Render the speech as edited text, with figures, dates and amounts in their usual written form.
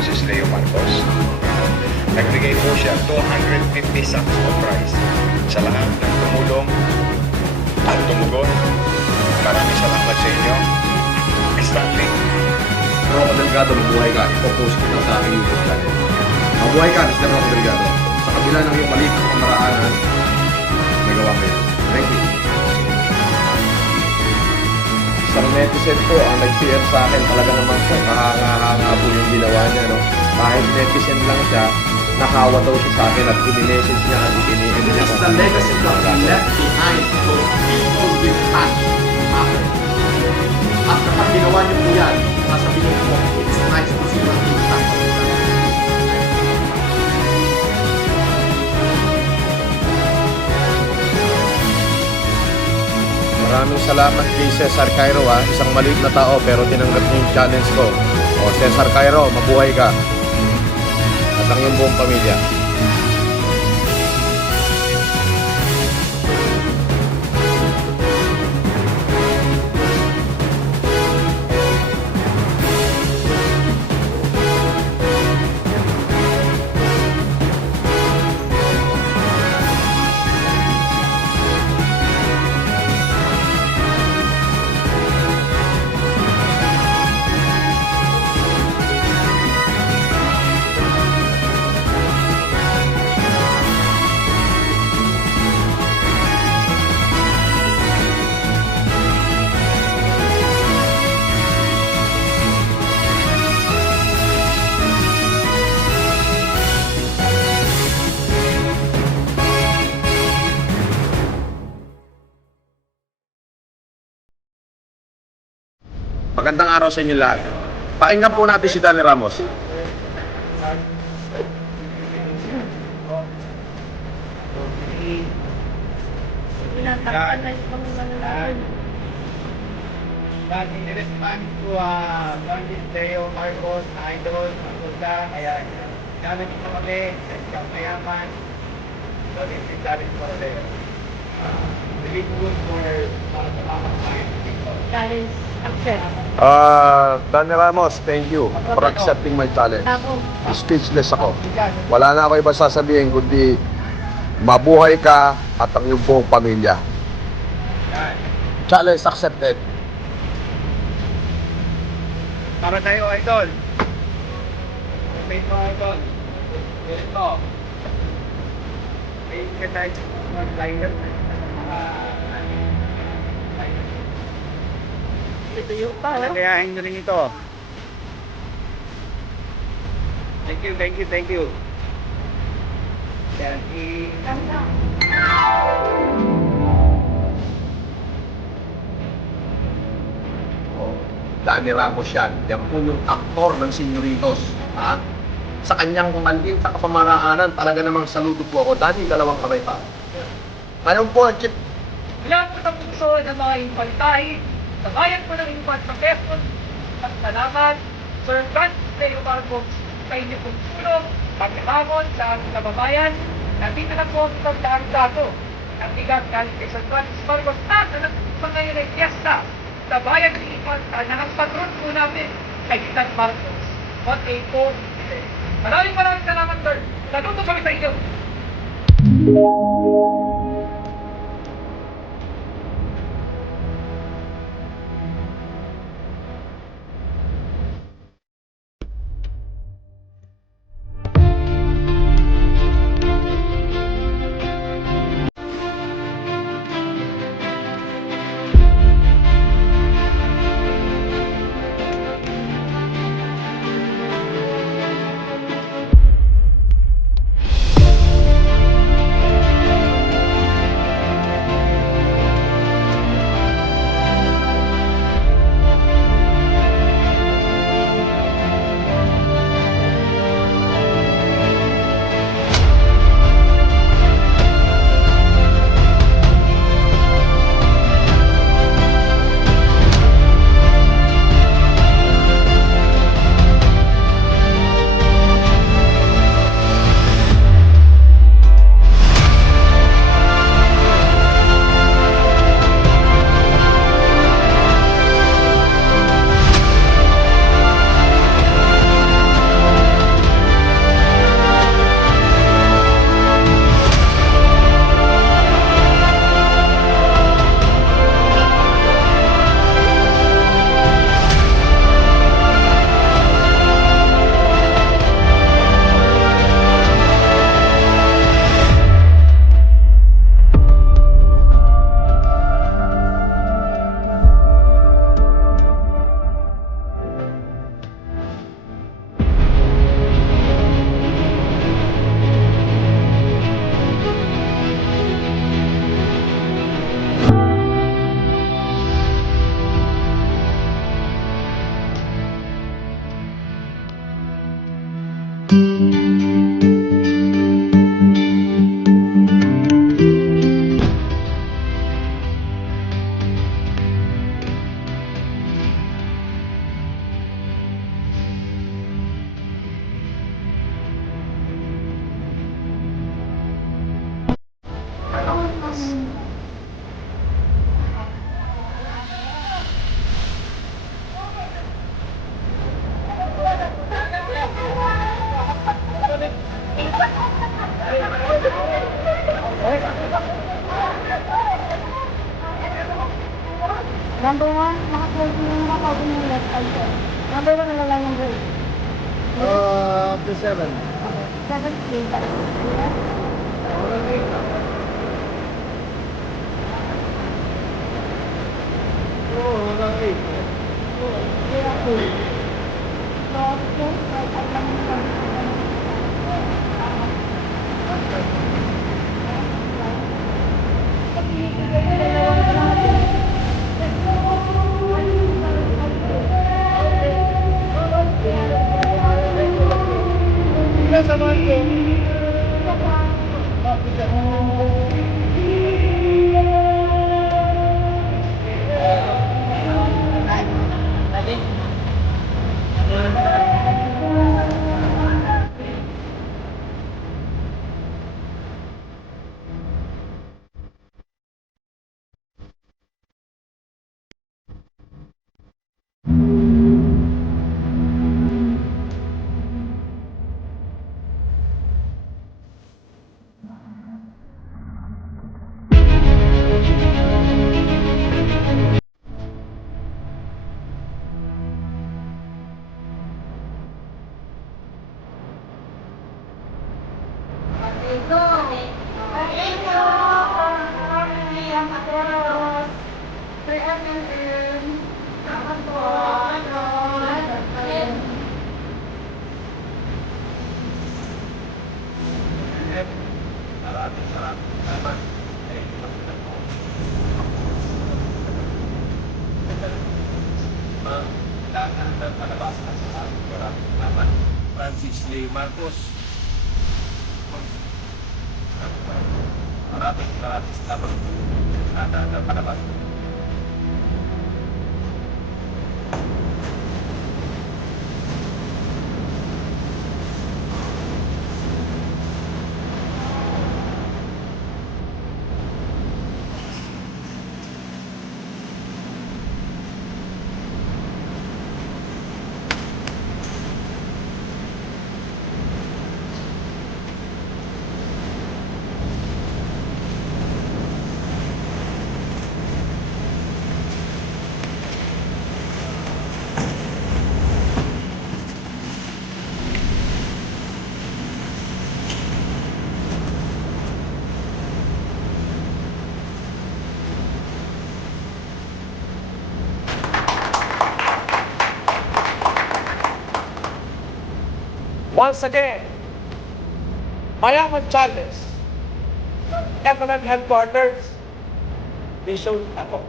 Francis Leo Marcos. Nagbigay po siya 250 sacks of rice sa lahat ng tumulong at tumugon. Maraming salamat sa inyo. Stanley. Rocco Delgado, mabuhay ka. Ipopost ko na sa aking YouTube channel. Mabuhay ka, Mr. Rocco Delgado. Sa kabila ng iyong maliit na pamaraanan, nagawa mo yan. Thank you. Isang netizen po ang nag-PM sa akin. Talaga naman po, kahanga-hanga po yung ginawa niya. No? Kahit netizen lang siya, nakawa daw siya sa akin at i-message niya at i-PM niya. It's the legacy that we left behind so people will touch after. At kapag ginawa niyo po yan, sasabihin ko, it's nice to see your impact. Maraming salamat kay Cesar Cairo isang maliit na tao pero tinanggap niya yung challenge ko. O Cesar Cairo, mabuhay ka. At ang iyong buong pamilya. Magandang araw sa inyo lahat. Pakinggan po natin si Danny Ramos. Dati nirespan ko Francis Leo Marcos, Idol, Marcosa, ayan. Gamit ko kami sa isang mayaman. So, this is David Correa. Really good para sa mga people. That is accept. Danny Ramos, thank you for accepting my challenge. Ako. Speechless ako. Wala na ako iba sasabihin kundi mabuhay ka at ang iyong buong pamilya. Challenge accepted. Para tayo, Idol. Wait mo, Idol. Ito. Wait ka tayo mag-liner. Tutuyo pa, oh. Nagayahin nyo rin ito. Thank you, thank you, thank you. Yan, Danny Ramos yan. Yan po yung aktor ng Señoritos. Ha? Sa kanyang maliit na kapamaraanan, talaga namang saludo po ako. Danny, dalawang kamay pa. Ngayon po, Chip. Lahat po ng puso ng mga impantay, sa bayan po ng Infant sa Quezon, at salamat, Sir Francis Leo Marcos, sa inyo pong tulong, pagkakamon sa ating kababayan, nandito na po ang isang daang dato. Ang bigat galing kay Sir Francis Marcos at ang ngayon ay fiesta sa bayan ng Infanta na ang patron po namin kay Sir Marcos. What a po. Maraming salamat, Sir. Natuto kami sa inyo. Number 1, naka-12 yung naka-cover yung left side ko. Number 1 na lang yung grade. The 7. 7 grade. Yeah. Oo, hanggang 8. Yeah, cool. So, I lang yung Francis Lee Marcos. Maraming salamat. Ada palabas. Once again, Mayaman Charles, FMM Headquarters, Vision ako.